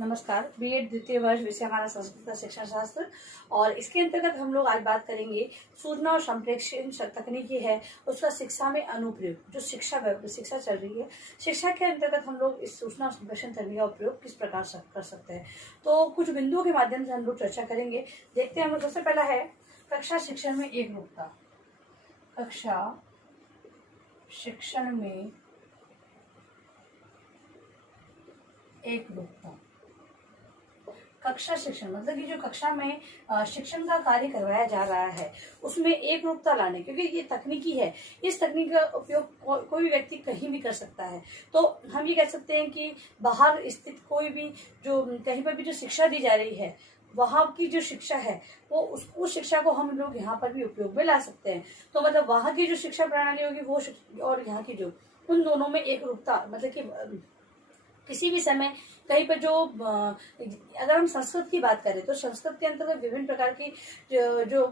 नमस्कार। बीएड द्वितीय वर्ष, विषय हमारा संस्कृत का शिक्षण शास्त्र, और इसके अंतर्गत हम लोग आज बात करेंगे सूचना और संप्रेषण तकनीकी है उसका शिक्षा में अनुप्रयोग। जो शिक्षा चल रही है, शिक्षा के अंतर्गत हम लोग इस सूचना और संप्रेषण तकनीक का उपयोग किस प्रकार से कर सकते हैं, तो कुछ बिंदुओं के माध्यम से हम लोग चर्चा करेंगे। देखते हैं हम लोग। सबसे पहला है कक्षा शिक्षण में एकरूपता। कक्षा शिक्षण में एकरूपता। कक्षा शिक्षण मतलब कि जो कक्षा में शिक्षण का कार्य करवाया जा रहा है उसमें एक रूपता लाने, क्योंकि ये तकनीकी है, इस तकनीक का उपयोग कोई भी व्यक्ति कहीं भी कर सकता है। तो हम ये कह सकते हैं कि बाहर स्थित कोई भी जो कहीं पर भी जो शिक्षा दी जा रही है, वहाँ की जो शिक्षा है वो उस शिक्षा को हम लोग यहाँ पर भी उपयोग में ला सकते हैं। तो मतलब वहाँ की जो शिक्षा प्रणाली होगी वो और यहाँ की जो, उन दोनों में एक रूपता, मतलब कि किसी भी समय कहीं पर जो अगर हम संस्कृत की बात करें तो संस्कृत के अंतर्गत विभिन्न प्रकार की जो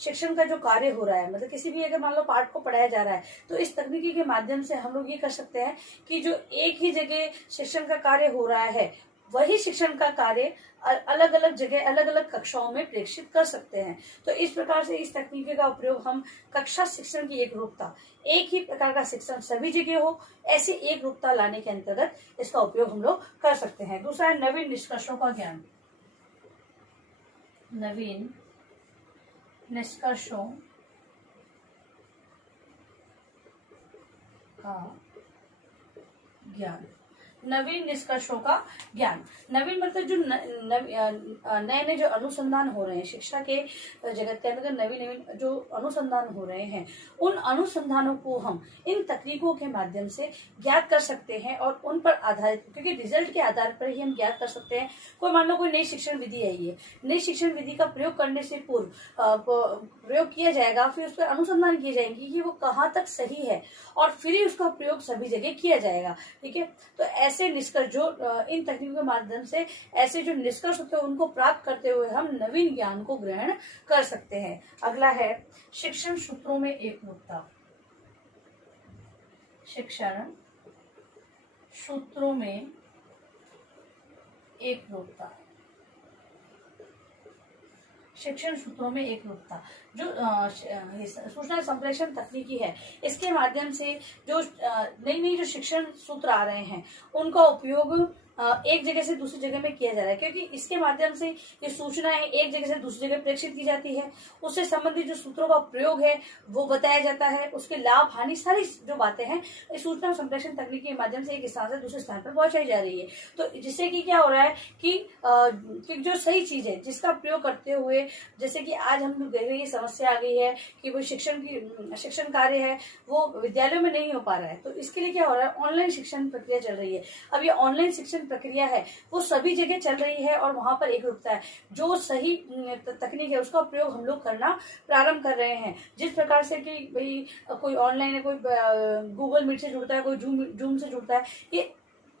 शिक्षण का जो कार्य हो रहा है, मतलब किसी भी अगर मान लो पाठ को पढ़ाया जा रहा है, तो इस तकनीकी के माध्यम से हम लोग ये कर सकते हैं कि जो एक ही जगह शिक्षण का कार्य हो रहा है वही शिक्षण का कार्य अलग अलग जगह अलग अलग कक्षाओं में प्रेषित कर सकते हैं। तो इस प्रकार से इस तकनीकी का उपयोग हम कक्षा शिक्षण की एक रूपता, एक ही प्रकार का शिक्षण सभी जगह हो, ऐसी एक रूपता लाने के अंतर्गत इसका उपयोग हम लोग कर सकते हैं। दूसरा है नवीन निष्कर्षों का ज्ञान। नवीन निष्कर्षों का ज्ञान। नवीन निष्कर्षों का ज्ञान, नवीन मतलब जो नए नए जो अनुसंधान हो रहे हैं शिक्षा के जगत के अंदर, नवीन नवीन जो अनुसंधान हो रहे हैं, उन अनुसंधानों को हम इन तकनीकों के माध्यम से ज्ञात कर सकते हैं और उन पर आधारित, क्योंकि रिजल्ट के आधार पर ही हम ज्ञात कर सकते हैं। कोई मान लो कोई नई शिक्षण विधि आई है, नई शिक्षण विधि का प्रयोग करने से पूर्व प्रयोग किया जाएगा, फिर उस पर अनुसंधान किए जाएंगे कि वो कहाँ तक सही है, और फिर ही उसका प्रयोग सभी जगह किया जाएगा। ठीक है, तो ऐसे निष्कर्ष जो इन तकनीकों के माध्यम से ऐसे जो निष्कर्ष होते हैं उनको प्राप्त करते हुए हम नवीन ज्ञान को ग्रहण कर सकते हैं। अगला है शिक्षण सूत्रों में एकरूपता। शिक्षण सूत्रों में एकरूपता। शिक्षण सूत्रों में एकरूपता जो सूचना संप्रेषण तकनीकी है, इसके माध्यम से जो नई नई जो शिक्षण सूत्र आ रहे हैं उनका उपयोग एक जगह से दूसरी जगह में किया जा रहा है, क्योंकि इसके माध्यम से ये सूचनाएं एक जगह से दूसरी जगह प्रेषित की जाती है, उससे संबंधित जो सूत्रों का प्रयोग है वो बताया जाता है, उसके लाभ हानि सारी जो बातें हैं इस सूचना संप्रेषण तकनीक के माध्यम से एक स्थान से दूसरे स्थान पर पहुंचाई जा रही है। तो जिससे कि क्या हो रहा है कि जो सही चीज है जिसका प्रयोग करते हुए, जैसे कि आज हम लोग देख रहे हैं समस्या आ गई है कि वो शिक्षण कार्य है वो विद्यालयों में नहीं हो पा रहा है, तो इसके लिए क्या हो रहा है, ऑनलाइन शिक्षण प्रक्रिया चल रही है। अब ये ऑनलाइन शिक्षण प्रक्रिया है वो सभी जगह चल रही है और वहां पर एकरूपता है। जो सही तकनीक है उसका प्रयोग हम लोग करना प्रारंभ कर रहे हैं। जिस प्रकार से कि भाई कोई ऑनलाइन है, कोई गूगल मीट से जुड़ता है, कोई जूम से जुड़ता है, ये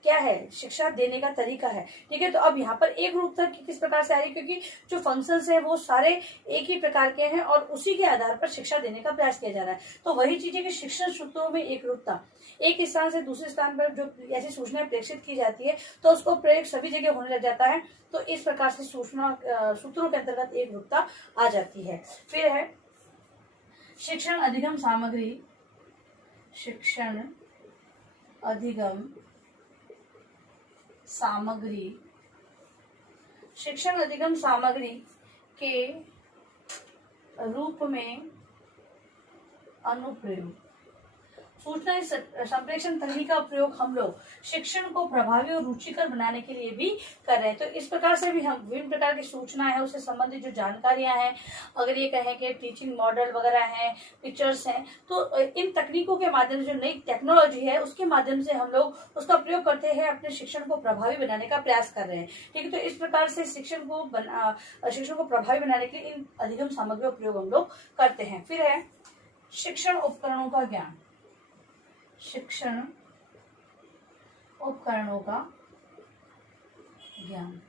क्या है, शिक्षा देने का तरीका है। ठीक है, तो अब यहाँ पर एक रूपता किस प्रकार से आ रही है, क्योंकि जो फंक्शंस है वो सारे एक ही प्रकार के हैं और उसी के आधार पर शिक्षा देने का प्रयास किया जा रहा है। तो वही चीज है कि शिक्षण सूत्रों में एक रूपता, एक स्थान से दूसरे स्थान पर जो ऐसी सूचनाएं प्रेषित की जाती है तो उसको प्रयोग सभी जगह होने लग जाता है। तो इस प्रकार से सूचना सूत्रों के अंतर्गत एक रूपता आ जाती है। फिर है शिक्षण अधिगम सामग्री। शिक्षण अधिगम सामग्री। शिक्षण अधिगम सामग्री के रूप में अनुप्रयोग। सूचना संप्रेषण तकनीक का प्रयोग हम लोग शिक्षण को प्रभावी और रुचिकर बनाने के लिए भी कर रहे हैं। तो इस प्रकार से भी हम विभिन्न प्रकार की सूचना है उससे संबंधित जो जानकारियां हैं, अगर ये कहें कि टीचिंग मॉडल वगैरह हैं, पिक्चर्स हैं, तो इन तकनीकों के माध्यम से जो नई टेक्नोलॉजी है उसके माध्यम से हम लोग उसका प्रयोग करते हैं, अपने शिक्षण को प्रभावी बनाने का प्रयास कर रहे हैं। ठीक है, तो इस प्रकार से शिक्षण को प्रभावी बनाने के लिए इन अधिगम सामग्री का प्रयोग हम लोग करते हैं। फिर है शिक्षण उपकरणों का ज्ञान। शिक्षण उपकरणों का ज्ञान।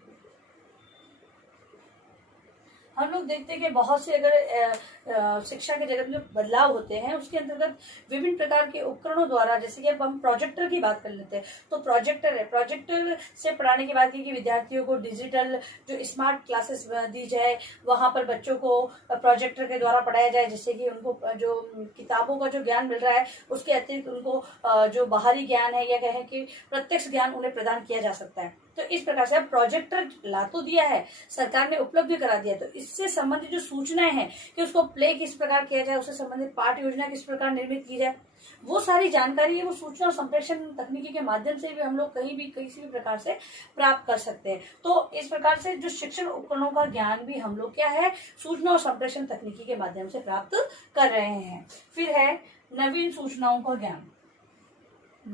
हम लोग देखते हैं कि बहुत से अगर शिक्षा के जगत में बदलाव होते हैं, उसके अंतर्गत विभिन्न प्रकार के उपकरणों द्वारा, जैसे कि अब हम प्रोजेक्टर की बात कर लेते हैं, तो प्रोजेक्टर है, प्रोजेक्टर से पढ़ाने की बात की कि विद्यार्थियों को डिजिटल जो स्मार्ट क्लासेस दी जाए, वहां पर बच्चों को प्रोजेक्टर के द्वारा पढ़ाया जाए, जिससे कि उनको जो किताबों का जो ज्ञान मिल रहा है उसके अतिरिक्त उनको जो बाहरी ज्ञान है या कहें कि प्रत्यक्ष ज्ञान उन्हें प्रदान किया जा सकता है। तो इस प्रकार से अब प्रोजेक्टर ला तो दिया है, सरकार ने उपलब्ध करा दिया, तो इससे संबंधित जो सूचनाएं हैं कि उसको प्ले किस प्रकार किया जाए, उससे संबंधित पाठ योजना किस प्रकार निर्मित की जाए, वो सारी जानकारी है वो सूचना और संप्रेषण तकनीकी के माध्यम से भी हम लोग कहीं भी किसी भी प्रकार से प्राप्त कर सकते हैं। तो इस प्रकार से जो शिक्षण उपकरणों का ज्ञान भी हम लोग क्या है, सूचना और संप्रेषण तकनीकी के माध्यम से प्राप्त कर रहे हैं। फिर है नवीन सूचनाओं का ज्ञान,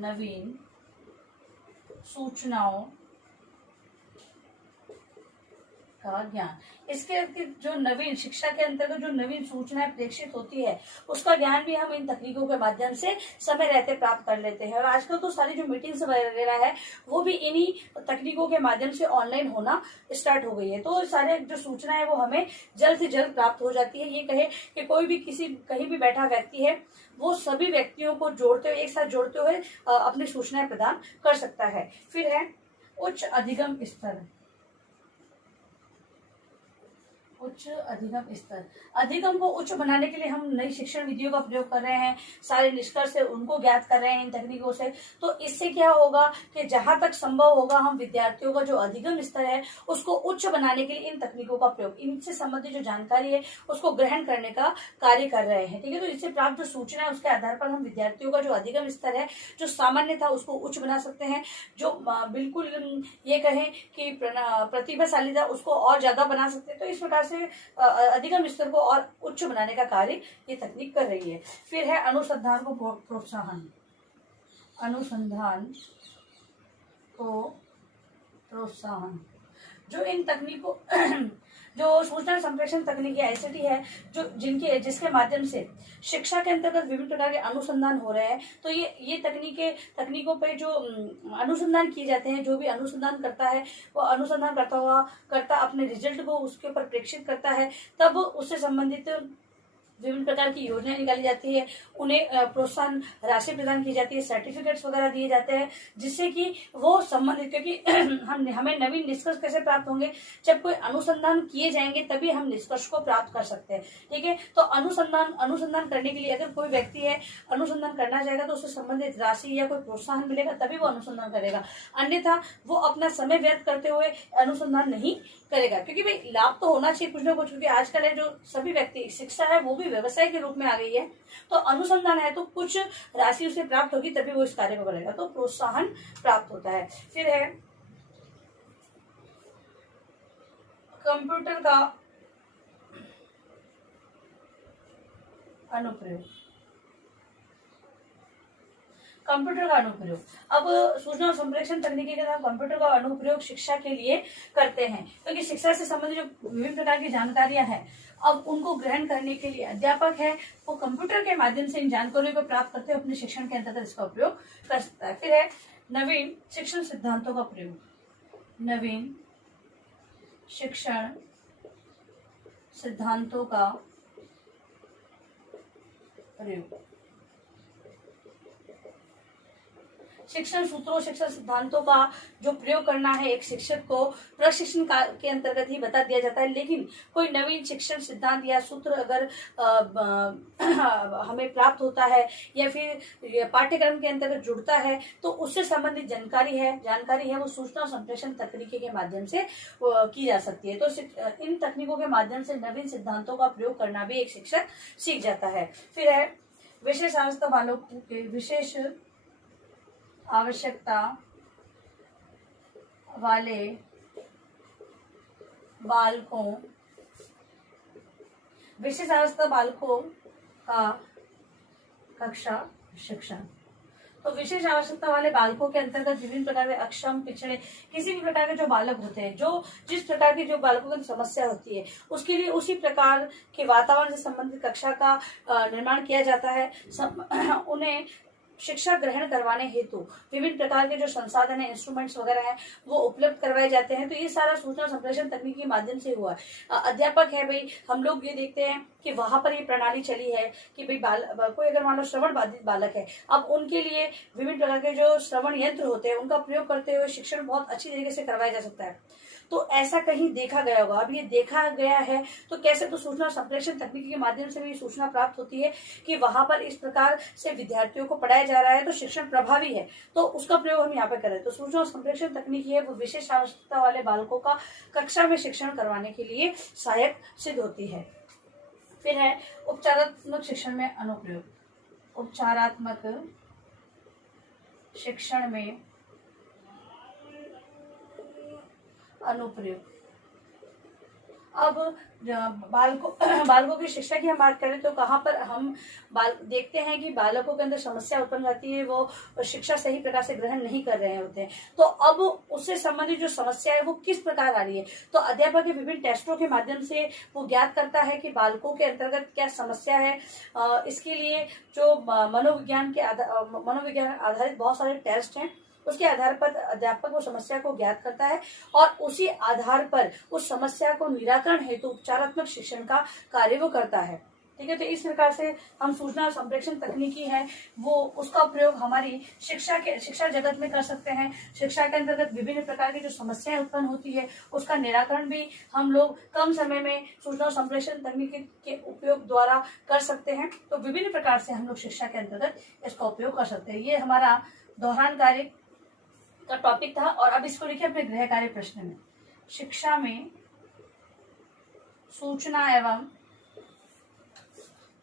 नवीन सूचनाओं का ज्ञान। इसके जो नवीन शिक्षा के अंतर्गत जो नवीन सूचनाएं प्रेषित होती है उसका ज्ञान भी हम इन तकनीकों के माध्यम से समय रहते प्राप्त कर लेते हैं। और आजकल तो सारी जो मीटिंग्स वगैरह है वो भी इन्हीं तकनीकों के माध्यम से ऑनलाइन होना स्टार्ट हो गई है। तो सारे जो सूचना है वो हमें जल्द से जल्द प्राप्त हो जाती है। ये कहे कि कोई भी किसी कहीं भी बैठा व्यक्ति है वो सभी व्यक्तियों को जोड़ते हुए एक साथ जोड़ते हुए अपनी सूचनाएं प्रदान कर सकता है। फिर है उच्च अधिगम स्तर, उच्च अधिगम स्तर। अधिगम को उच्च बनाने के लिए हम नई शिक्षण विधियों का प्रयोग कर रहे हैं, सारे निष्कर्ष उनको ज्ञात कर रहे हैं इन तकनीकों से। तो इससे क्या होगा कि जहां तक संभव होगा हम विद्यार्थियों का जो अधिगम स्तर है उसको उच्च बनाने के लिए इन तकनीकों का प्रयोग, इनसे संबंधित जो जानकारी है उसको ग्रहण करने का कार्य कर रहे हैं। ठीक है, तो इससे प्राप्त जो सूचना है उसके आधार पर हम विद्यार्थियों का जो अधिगम स्तर है जो सामान्य था उसको उच्च बना सकते हैं, जो बिल्कुल ये कहें कि प्रतिभाशाली था उसको और ज्यादा बना सकते हैं। तो इस प्रकार से अधिगम स्तर को और उच्च बनाने का कार्य ये तकनीक कर रही है। फिर है अनुसंधान को प्रोत्साहन, अनुसंधान को प्रोत्साहन। जो इन तकनीकों जो सूचना संप्रेषण तकनीकी आईसीटी है जो जिसके माध्यम से शिक्षा के अंतर्गत विभिन्न प्रकार के अनुसंधान हो रहे हैं, तो ये तकनीकों पे जो अनुसंधान किए जाते हैं, जो भी अनुसंधान करता है वो अनुसंधान करता अपने रिजल्ट को उसके ऊपर प्रेक्षित करता है, तब उससे संबंधित विभिन्न प्रकार की योजनाएं निकाली जाती है, उन्हें प्रोत्साहन राशि प्रदान की जाती है, सर्टिफिकेट्स वगैरह दिए जाते हैं, जिससे कि वो संबंधित, क्योंकि हमें नवीन निष्कर्ष कैसे प्राप्त होंगे, जब कोई अनुसंधान किए जाएंगे तभी हम निष्कर्ष को प्राप्त कर सकते हैं। ठीक है, तो अनुसंधान करने के लिए अगर कोई व्यक्ति है अनुसंधान करना चाहेगा तो उससे संबंधित राशि या कोई प्रोत्साहन मिलेगा तभी वो अनुसंधान करेगा, अन्यथा वो अपना समय व्यर्थ करते हुए अनुसंधान नहीं करेगा। क्योंकि भाई लाभ तो होना चाहिए कुछ ना कुछ, क्योंकि आजकल है जो सभी व्यक्ति शिक्षा है वो भी व्यवसाय के रूप में आ गई है, तो अनुसंधान है तो कुछ राशि उसे प्राप्त होगी तभी वो इस कार्य को करेगा, तो प्रोत्साहन प्राप्त होता है। फिर है कंप्यूटर का अनुप्रयोग, कंप्यूटर का अनुप्रयोग। अब सूचना और संप्रेषण तकनीकी के द्वारा कंप्यूटर का अनुप्रयोग शिक्षा के लिए करते हैं, क्योंकि शिक्षा से संबंधित जो विभिन्न प्रकार की जानकारियां हैं अब उनको ग्रहण करने के लिए अध्यापक है वो कंप्यूटर के माध्यम से इन जानकारियों को प्राप्त करते हुए अपने शिक्षण के अंतर्गत इसका उपयोग कर सकता है। फिर है नवीन शिक्षण सिद्धांतों का प्रयोग, नवीन शिक्षण सिद्धांतों का प्रयोग। शिक्षण सूत्रों शिक्षण सिद्धांतों का जो प्रयोग करना है एक शिक्षक को प्रशिक्षण के अंतर्गत ही बता दिया जाता है, लेकिन कोई नवीन शिक्षण सिद्धांत या सूत्र अगर हमें प्राप्त होता है या फिर पाठ्यक्रम के अंतर्गत जुड़ता है तो उससे संबंधित जानकारी है वो सूचना और संप्रेषण तकनीकी के माध्यम से की जा सकती है। तो इन तकनीकों के माध्यम से नवीन सिद्धांतों का प्रयोग करना भी एक शिक्षक सीख जाता है। फिर है विशेष आवश्यकता वालों के विशेष आवश्यकता वाले बालकों, विशेष आवश्यकता बालकों का कक्षा शिक्षण। तो विशेष आवश्यकता वाले बालकों के अंतर्गत विभिन्न प्रकार के अक्षम पिछड़े किसी भी प्रकार के जो बालक होते हैं, जो जिस प्रकार की जो बालकों की समस्या होती है उसके लिए उसी प्रकार के वातावरण से संबंधित कक्षा का निर्माण किया जाता है। उन्हें शिक्षा ग्रहण करवाने हेतु विभिन्न प्रकार के जो संसाधन है, इंस्ट्रूमेंट्स वगैरह है, वो उपलब्ध करवाए जाते हैं। तो ये सारा सूचना संप्रेषण तकनीक के माध्यम से हुआ है। अध्यापक है भाई, हम लोग ये देखते हैं कि वहां पर ये प्रणाली चली है कि भाई कोई अगर मान लो श्रवण बाधित बालक है, अब उनके लिए विभिन्न प्रकार के जो श्रवण यंत्र होते हैं उनका प्रयोग करते हुए शिक्षण बहुत अच्छी तरीके से करवाया जा सकता है। तो ऐसा कहीं देखा गया होगा। अब ये देखा गया है तो कैसे, तो सूचना संप्रेषण तकनीक के माध्यम से भी सूचना प्राप्त होती है कि वहां पर इस प्रकार से विद्यार्थियों को पढ़ाया जा रहा है, तो शिक्षण प्रभावी है, तो उसका प्रयोग हम यहाँ पे करें। तो सूचना संप्रेषण तकनीक है वो विशेष आवश्यकता वाले बालकों का कक्षा में शिक्षण करवाने के लिए सहायक सिद्ध होती है। फिर है उपचारात्मक शिक्षण में अनुप्रयोग। उपचारात्मक शिक्षण में अनुप्रयोग। अब बालकों की शिक्षा की हम बात करें तो कहाँ पर हम देखते हैं कि बालकों के अंदर समस्या उत्पन्न रहती है, वो शिक्षा सही प्रकार से ग्रहण नहीं कर रहे होते हैं। तो अब उससे संबंधित जो समस्या है वो किस प्रकार आ रही है, तो अध्यापक के विभिन्न टेस्टों के माध्यम से वो ज्ञात करता है कि बालकों के अंतर्गत क्या समस्या है। इसके लिए जो मनोविज्ञान आधारित बहुत सारे टेस्ट हैं, उसके आधार पर अध्यापक वो समस्या को ज्ञात करता है और उसी आधार पर उस समस्या को निराकरण हेतु उपचारात्मक शिक्षण का कार्य वो करता है। ठीक है, तो इस प्रकार से हम सूचना संप्रेषण तकनीकी है वो उसका प्रयोग हमारी शिक्षा जगत में कर सकते हैं। शिक्षा के अंतर्गत विभिन्न प्रकार की जो समस्याएं उत्पन्न होती है उसका निराकरण भी हम लोग कम समय में सूचना संप्रेषण तकनीकी के उपयोग द्वारा कर सकते हैं। तो विभिन्न प्रकार से हम लोग शिक्षा के अंतर्गत इसका उपयोग कर सकते हैं। ये हमारा दोहरान कार्य का टॉपिक था। और अब इसको लिखिए अपने गृह कार्य प्रश्न में। शिक्षा में सूचना एवं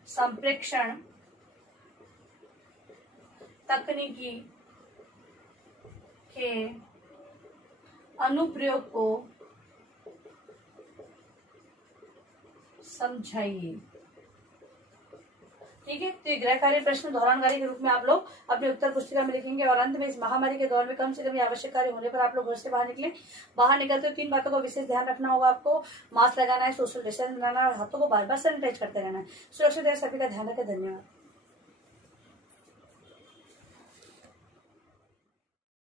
संप्रेषण तकनीकी के अनुप्रयोग को समझाइए। ठीक है, तो ये गृह कार्य प्रश्न दोहरान कार्य के रूप में आप लोग अपने उत्तर पुस्तिका में लिखेंगे। और अंत में इस महामारी के दौर में कम से कम ये आवश्यक कार्य होने पर आप लोग घर से बाहर निकले। बाहर निकलते हुए 3 बातों का विशेष ध्यान रखना होगा आपको। मास्क लगाना है, सोशल डिस्टेंस बनाना है और हाथों को बार बार सैनिटाइज करते रहना है। सुरक्षित रहे, सभी का ध्यान रखें। धन्यवाद।